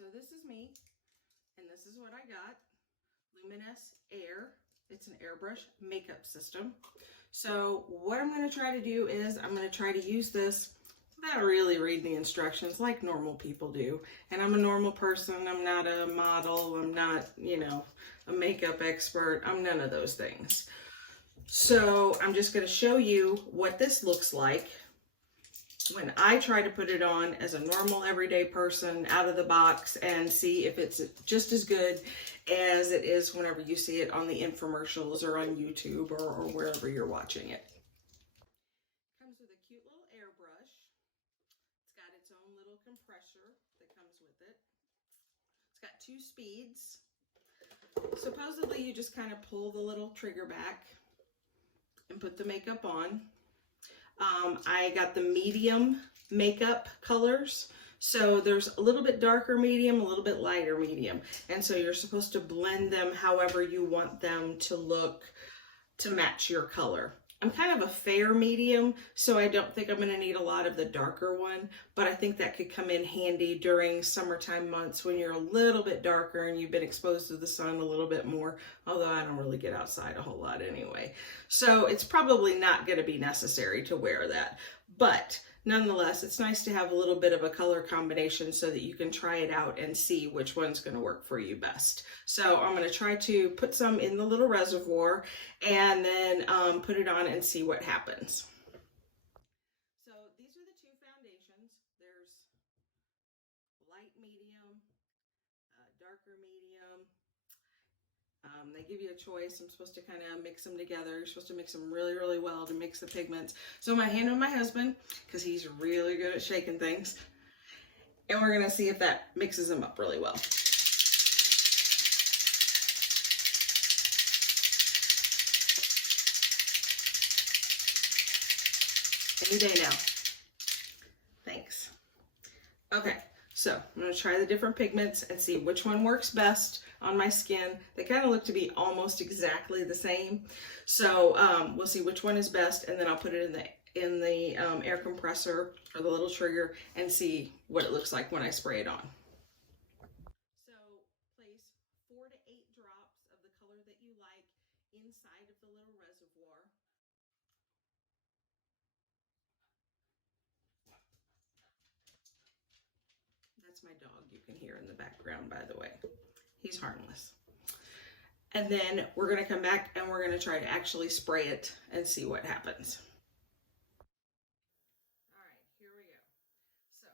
So this is me, and this is what I got. Luminess Air. It's an airbrush makeup system. So what I'm going to try to do is I'm going to try to use this without really reading the instructions like normal people do. And I'm a normal person. I'm not a model. I'm not, you know, a makeup expert. I'm none of those things. So I'm just going to show you what this looks like when I try to put it on as a normal everyday person out of the box and see if it's just as good as it is whenever you see it on the infomercials or on YouTube or wherever you're watching it. Comes with a cute little airbrush. It's got its own little compressor that comes with it. It's got 2 speeds. Supposedly you just kind of pull the little trigger back and put the makeup on. I got the medium makeup colors. So there's a little bit darker medium, a little bit lighter medium. And so you're supposed to blend them however you want them to look to match your color. I'm kind of a fair medium, so I don't think I'm going to need a lot of the darker one, but I think that could come in handy during summertime months when you're a little bit darker and you've been exposed to the sun a little bit more, although I don't really get outside a whole lot anyway. So it's probably not going to be necessary to wear that, but nonetheless, it's nice to have a little bit of a color combination so that you can try it out and see which one's going to work for you best. So I'm going to try to put some in the little reservoir and then put it on and see what happens. So these are the 2 foundations. There's light medium, darker medium. They give you a choice. I'm supposed to kind of mix them together. You're supposed to mix them really, really well to mix the pigments. So I'm going to hand them to my husband because he's really good at shaking things. And we're going to see if that mixes them up really well. Any day now. Thanks. Okay, so I'm going to try the different pigments and see which one works best on my skin. They kind of look to be almost exactly the same. So we'll see which one is best, and then I'll put it in the air compressor or the little trigger and see what it looks like when I spray it on. So place 4 to 8 drops of the color that you like inside of the little reservoir. That's my dog you can hear in the background, by the way. He's harmless. And then we're going to come back and we're going to try to actually spray it and see what happens. All right, here we go. So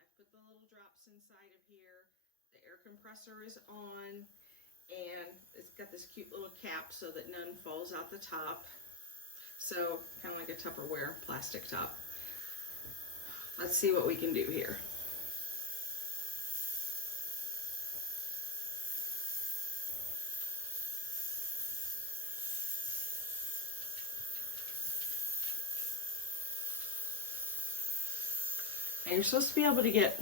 I put the little drops inside of here. The air compressor is on and it's got this cute little cap so that none falls out the top. So kind of like a Tupperware plastic top. Let's see what we can do here. And you're supposed to be able to get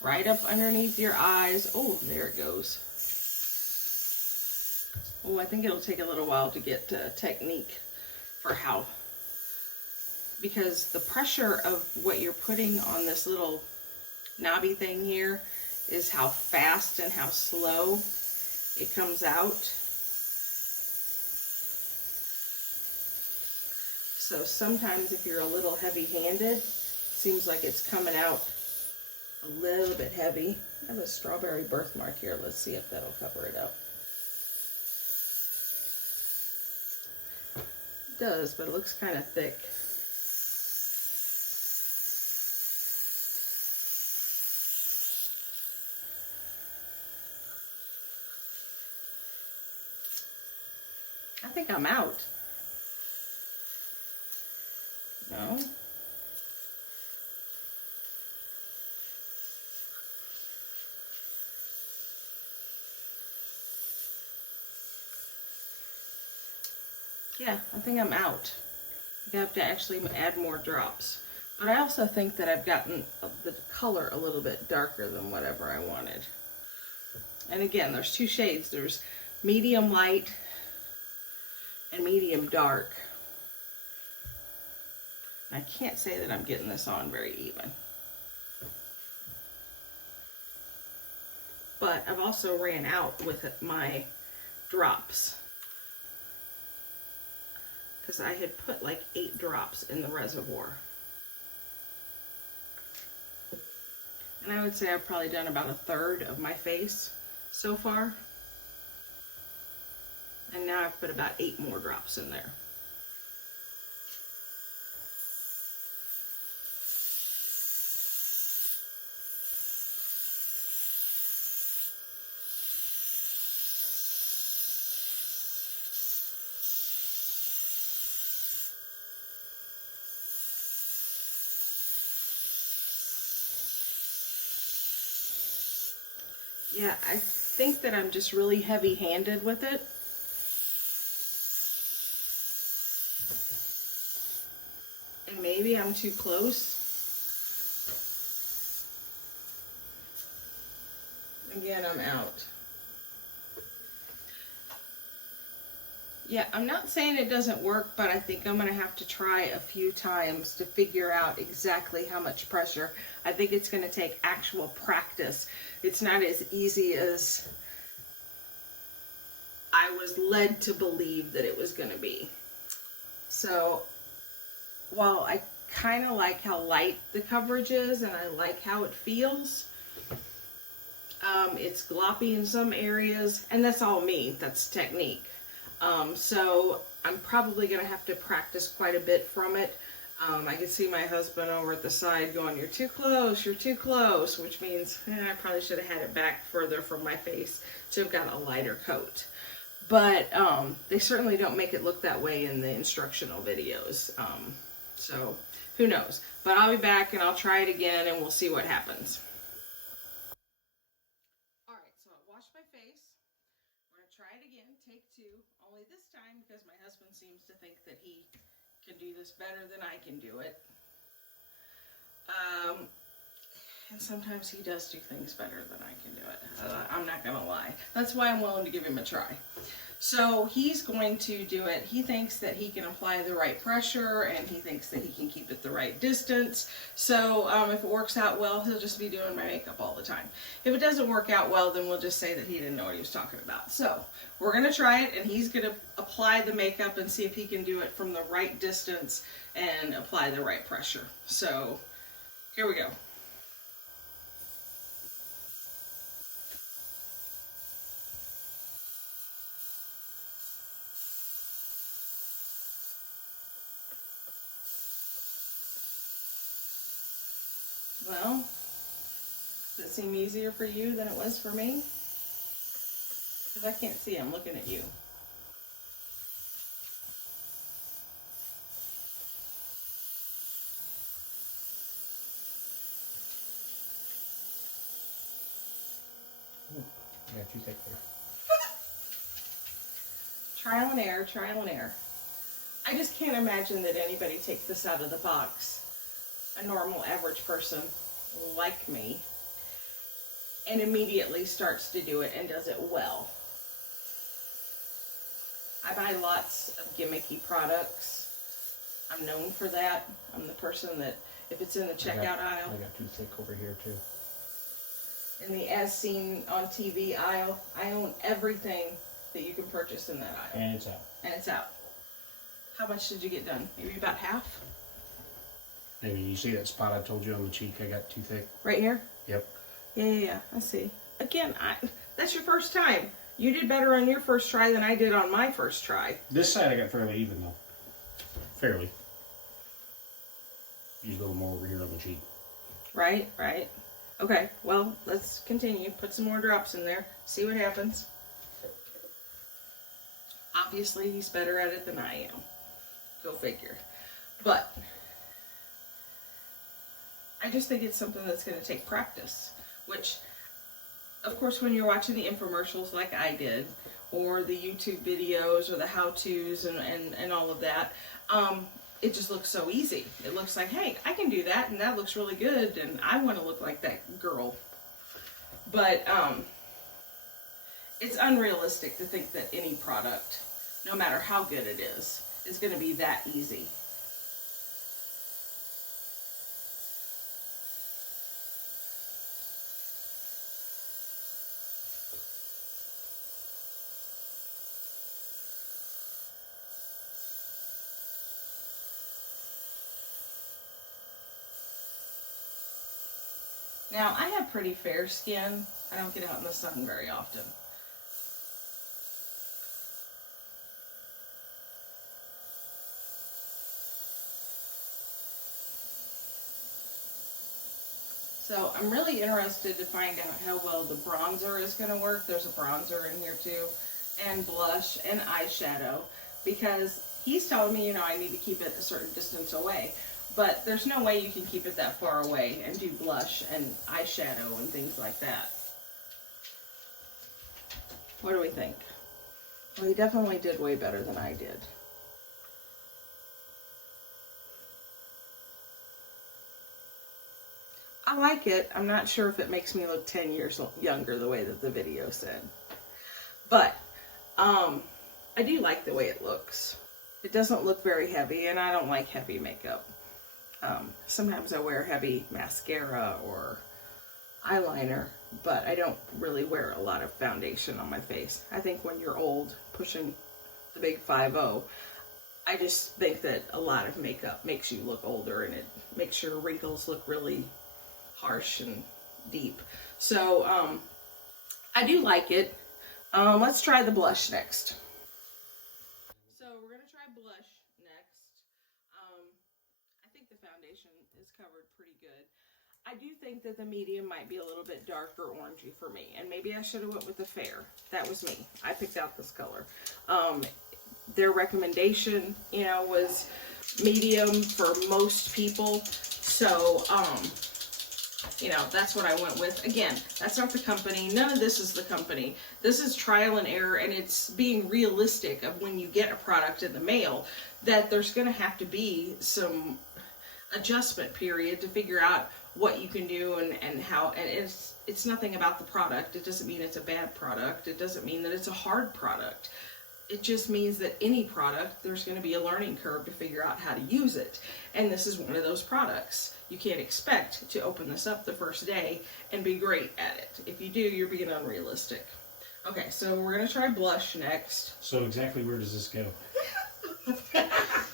right up underneath your eyes. Oh, there it goes. Oh, I think it'll take a little while to get technique for how, because the pressure of what you're putting on this little knobby thing here is how fast and how slow it comes out. So sometimes if you're a little heavy-handed, seems like it's coming out a little bit heavy. I have a strawberry birthmark here. Let's see if that'll cover it up. It does, but it looks kind of thick. I think I'm out. No? Yeah, I think I'm out. I have to actually add more drops. But I also think that I've gotten the color a little bit darker than whatever I wanted. And again, there's 2 shades. There's medium light and medium dark. I can't say that I'm getting this on very even. but I've also ran out with my drops because I had put like 8 drops in the reservoir. And I would say I've probably done about 1/3 of my face so far. And now I've put about 8 more drops in there. Yeah, I think that I'm just really heavy-handed with it. And maybe I'm too close. Again, I'm out. Yeah, I'm not saying it doesn't work, but I think I'm going to have to try a few times to figure out exactly how much pressure. I think it's going to take actual practice. It's not as easy as I was led to believe that it was going to be. So, while I kind of like how light the coverage is and I like how it feels, it's gloppy in some areas, and that's all me. That's technique. So I'm probably going to have to practice quite a bit from it. I can see my husband over at the side going, "You're too close, you're too close," which means I probably should have had it back further from my face to have got a lighter coat. But they certainly don't make it look that way in the instructional videos. So who knows? But I'll be back and I'll try it again and we'll see what happens. Alright, so I washed my face. I'm going to try it again, take 2. Only this time because my husband seems to think that he can do this better than I can do it. And sometimes he does do things better than I can do it. I'm not going to lie. That's why I'm willing to give him a try. So he's going to do it. He thinks that he can apply the right pressure and he thinks that he can keep it the right distance. So if it works out well, he'll just be doing my makeup all the time. If it doesn't work out well, then we'll just say that he didn't know what he was talking about. So we're going to try it and he's going to apply the makeup and see if he can do it from the right distance and apply the right pressure. So here we go. Well, does it seem easier for you than it was for me? Because I can't see, I'm looking at you. Ooh, yeah, too thick there. Trial and error, trial and error. I just can't imagine that anybody takes this out of the box. A normal average person like me and immediately starts to do it and does it well. I buy lots of gimmicky products. I'm known for that. I'm the person that if it's in the checkout aisle. I got too thick over here too. In the as seen on TV aisle, I own everything that you can purchase in that aisle. And it's out. And it's out. How much did you get done? Maybe about half? Maybe you see that spot I told you on the cheek I got too thick? Right here? Yep. Yeah, I see. Again, that's your first time. You did better on your first try than I did on my first try. This side I got fairly even though. Fairly. Use a little more over here on the cheek. Right, right. Okay, well, let's continue. Put some more drops in there. See what happens. Obviously, he's better at it than I am. Go figure. But I just think it's something that's going to take practice, which, of course, when you're watching the infomercials like I did, or the YouTube videos, or the how-tos, and all of that, it just looks so easy. It looks like, hey, I can do that, and that looks really good, and I want to look like that girl. But it's unrealistic to think that any product, no matter how good it is going to be that easy. Now, I have pretty fair skin. I don't get out in the sun very often. So I'm really interested to find out how well the bronzer is going to work. There's a bronzer in here too, and blush and eyeshadow, because he's telling me, you know, I need to keep it a certain distance away. But there's no way you can keep it that far away and do blush and eyeshadow and things like that. What do we think? Well, he definitely did way better than I did. I like it. I'm not sure if it makes me look 10 years younger the way that the video said. But I do like the way it looks. It doesn't look very heavy, and I don't like heavy makeup. Sometimes I wear heavy mascara or eyeliner, but I don't really wear a lot of foundation on my face. I think when you're old, pushing the big 5-0, I just think that a lot of makeup makes you look older, and it makes your wrinkles look really harsh and deep. So I do like it. Let's try the blush next. So we're gonna try blush next. I think the foundation is covered pretty good. I do think that the medium might be a little bit darker orangey for me, and maybe I should have went with the fair. That was me. I picked out this color. Their recommendation, you know, was medium for most people. So you know, that's what I went with. Again, that's not the company. None of this is the company. This is trial and error, and it's being realistic of when you get a product in the mail that there's going to have to be some adjustment period to figure out what you can do and how. And it's nothing about the product. It doesn't mean it's a bad product. It doesn't mean that it's a hard product. It just means that any product, there's going to be a learning curve to figure out how to use it. And this is one of those products. You can't expect to open this up the first day and be great at it. If you do, you're being unrealistic. Okay, so we're going to try blush next. So exactly where does this go?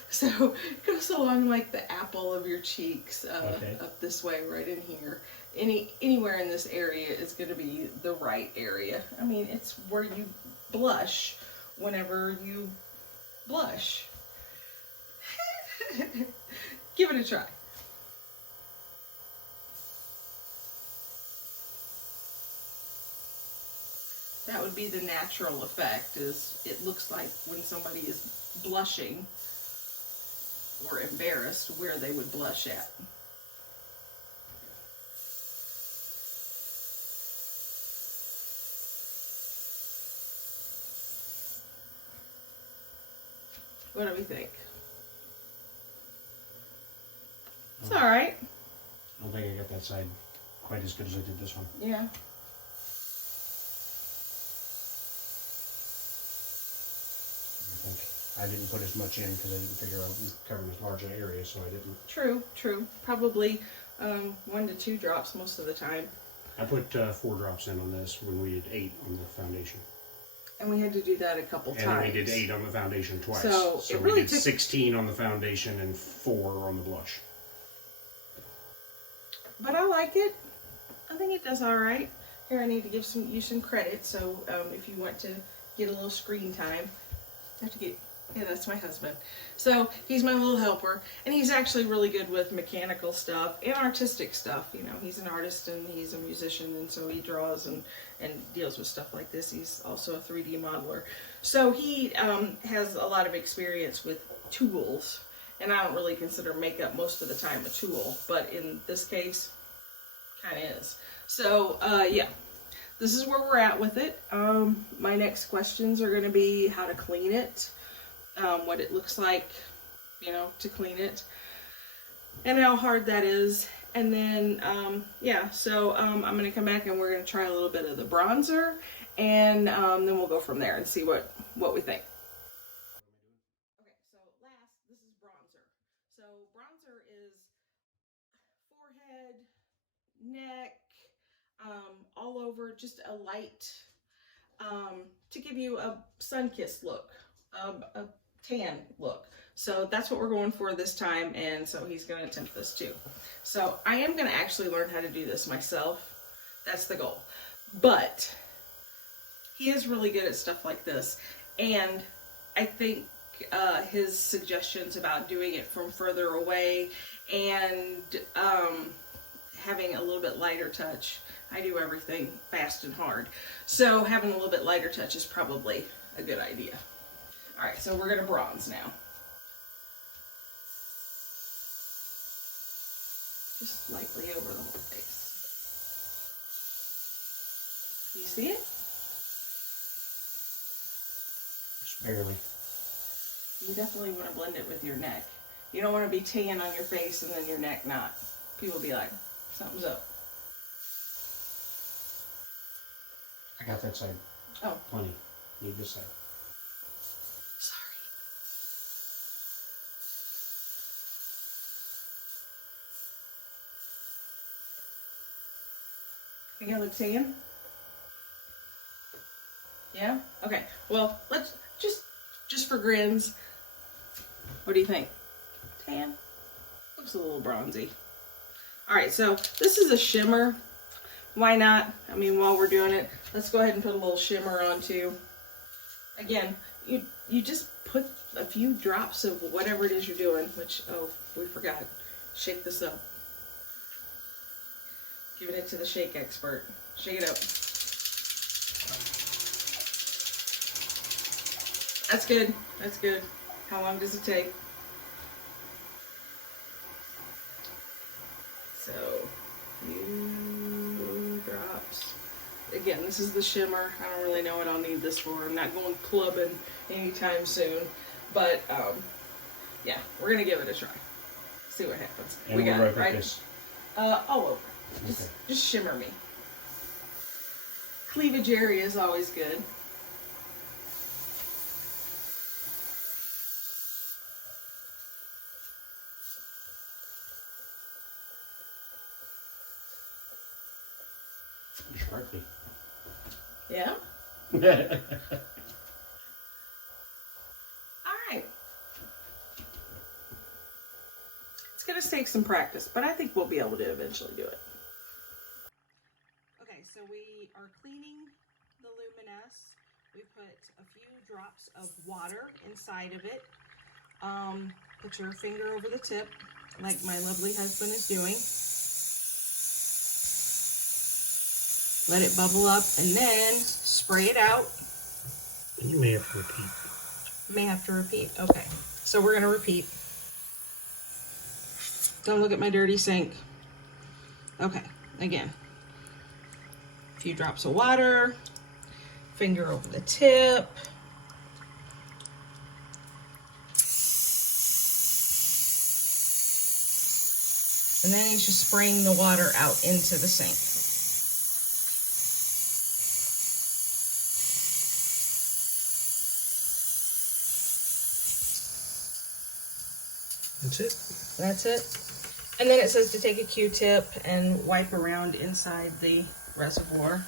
So it goes along like the apple of your cheeks, okay. Up this way, right in here. Anywhere in this area is going to be the right area. I mean, it's where you blush whenever you blush. Give it a try. That would be the natural effect, is it looks like when somebody is blushing or embarrassed where they would blush at. What do we think? It's all right. I don't think I got that side quite as good as I did this one. Yeah. I didn't put as much in because I didn't figure out we covered as large an area, so I didn't. True. Probably 1 to 2 drops most of the time. I put 4 drops in on this when we did 8 on the foundation. And we had to do that a couple times. And then we did 8 on the foundation twice. So it really we did 16 on the foundation and 4 on the blush. But I like it. I think it does all right. Here, I need to give you some credit. So if you want to get a little screen time, I have to get. Yeah, that's my husband. So he's my little helper, and he's actually really good with mechanical stuff and artistic stuff. You know, he's an artist and he's a musician, and so he draws and deals with stuff like this. He's also a 3D modeler. So he has a lot of experience with tools, and I don't really consider makeup most of the time a tool, but in this case, kind of is. So, yeah. This is where we're at with it. My next questions are going to be how to clean it. What it looks like, you know, to clean it, and how hard that is. And then, yeah, so I'm going to come back and we're going to try a little bit of the bronzer, and then we'll go from there and see what we think. Okay, so last, this is bronzer. So bronzer is forehead, neck, all over, just a light, to give you a sun-kissed look. A tan look. So that's what we're going for this time, and so he's going to attempt this too. So I am going to actually learn how to do this myself. That's the goal. But he is really good at stuff like this, and I think his suggestions about doing it from further away and having a little bit lighter touch. I do everything fast and hard, so having a little bit lighter touch is probably a good idea. All right, so we're going to bronze now. Just lightly over the whole face. You see it? Just barely. You definitely want to blend it with your neck. You don't want to be tan on your face and then your neck not. People be like, something's up. I got that side. Oh. Plenty. Need this side. Sorry. Think I look tan? Yeah? Okay. Well, let's just for grins. What do you think? Tan? Looks a little bronzy. Alright, so this is a shimmer. Why not? I mean, while we're doing it, let's go ahead and put a little shimmer on too. Again, you just put a few drops of whatever it is you're doing, which, oh, we forgot. Shake this up. Giving it to the shake expert. Shake it up. That's good. That's good. How long does it take? So, few drops. Again, this is the shimmer. I don't really know what I'll need this for. I'm not going clubbing anytime soon. But, yeah, we're going to give it a try. See what happens. And we got it, right? This. All over. Just shimmer me. Cleavage area is always good. You sparkly. Yeah? Alright. It's going to take some practice, but I think we'll be able to eventually do it. Okay, so we are cleaning the Luminess. We put a few drops of water inside of it. Put your finger over the tip, like my lovely husband is doing. Let it bubble up and then spray it out. You may have to repeat. May have to repeat. Okay, so we're going to repeat. Don't look at my dirty sink. Okay, again. A few drops of water. Finger over the tip. And then he's just spraying the water out into the sink. That's it. That's it. And then it says to take a Q-tip and wipe around inside the reservoir.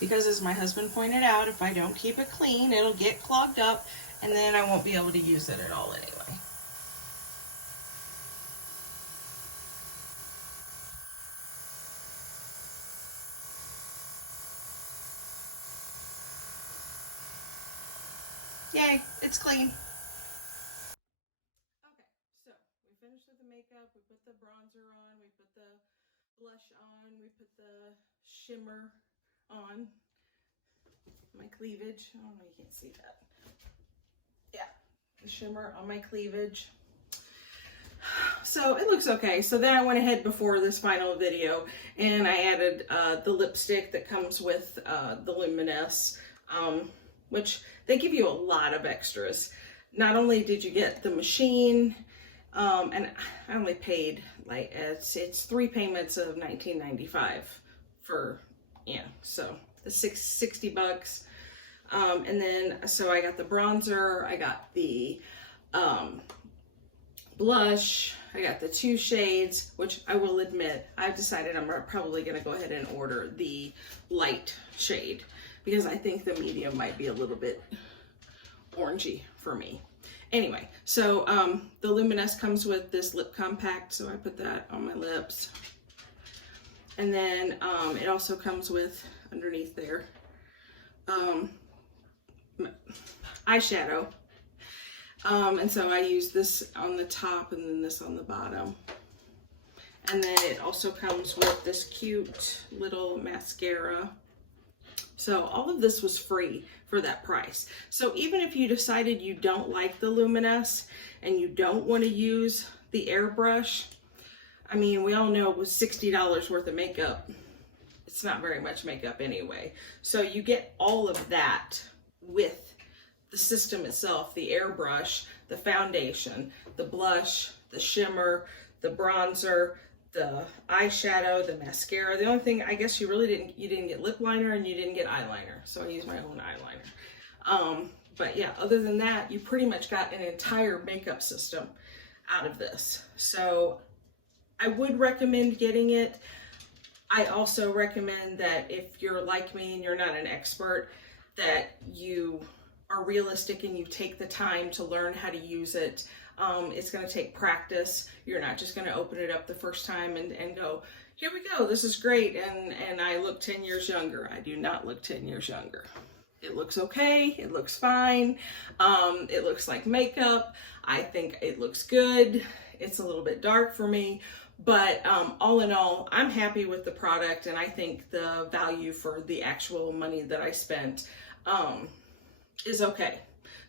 Because as my husband pointed out, if I don't keep it clean, it'll get clogged up and then I won't be able to use it at all anyway. Yay, it's clean. Okay, so we finished with the makeup, we put the bronzer on, we put the blush on, we put the shimmer on. My cleavage, oh no, you can't see that. Yeah, the shimmer on my cleavage. So it looks okay. So then I went ahead before this final video and I added the lipstick that comes with the Luminess, which they give you a lot of extras. Not only did you get the machine, and I only paid like it's 3 payments of $19.95 for, yeah, so the $60. And then so I got the bronzer, I got the blush, I got the 2 shades, which I will admit, I've decided I'm probably going to go ahead and order the light shade because I think the medium might be a little bit orangey for me. Anyway, so the Luminess comes with this lip compact, so I put that on my lips. And then it also comes with, underneath there, eyeshadow. And so I use this on the top and then this on the bottom. And then it also comes with this cute little mascara. So all of this was free for that price. So even if you decided you don't like the Luminess and you don't want to use the Airbrush, I mean, we all know with $60 worth of makeup, it's not very much makeup anyway. So you get all of that with the system itself, the Airbrush, the foundation, the blush, the shimmer, the bronzer, the eyeshadow, the mascara. The only thing, I guess you didn't get lip liner and you didn't get eyeliner. So I use my own eyeliner. But yeah, other than that, you pretty much got an entire makeup system out of this. So I would recommend getting it. I also recommend that if you're like me and you're not an expert, that you are realistic and you take the time to learn how to use it. It's going to take practice. You're not just going to open it up the first time and go, here we go, this is great, and I look 10 years younger. I do not look 10 years younger. It looks okay, it looks fine, it looks like makeup. I think it looks good. It's a little bit dark for me, but all in all, I'm happy with the product, and I think the value for the actual money that I spent is okay.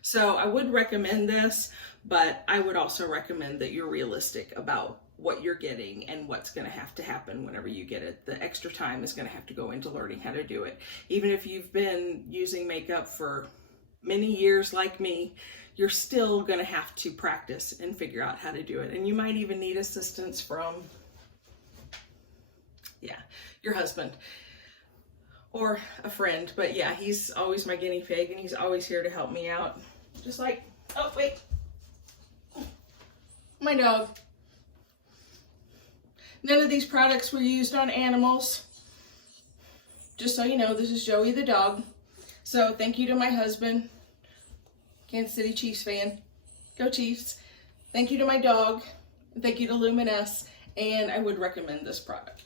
So I would recommend this, but I would also recommend that you're realistic about what you're getting and what's going to have to happen whenever you get it. The extra time is going to have to go into learning how to do it. Even if you've been using makeup for many years like me, you're still going to have to practice and figure out how to do it. And you might even need assistance from, your husband or a friend. But yeah, he's always my guinea pig and he's always here to help me out. Just like, oh wait, my dog. None of these products were used on animals. Just so you know, this is Joey the dog. So thank you to my husband, Kansas City Chiefs fan. Go Chiefs. Thank you to my dog. Thank you to Luminess. And I would recommend this product.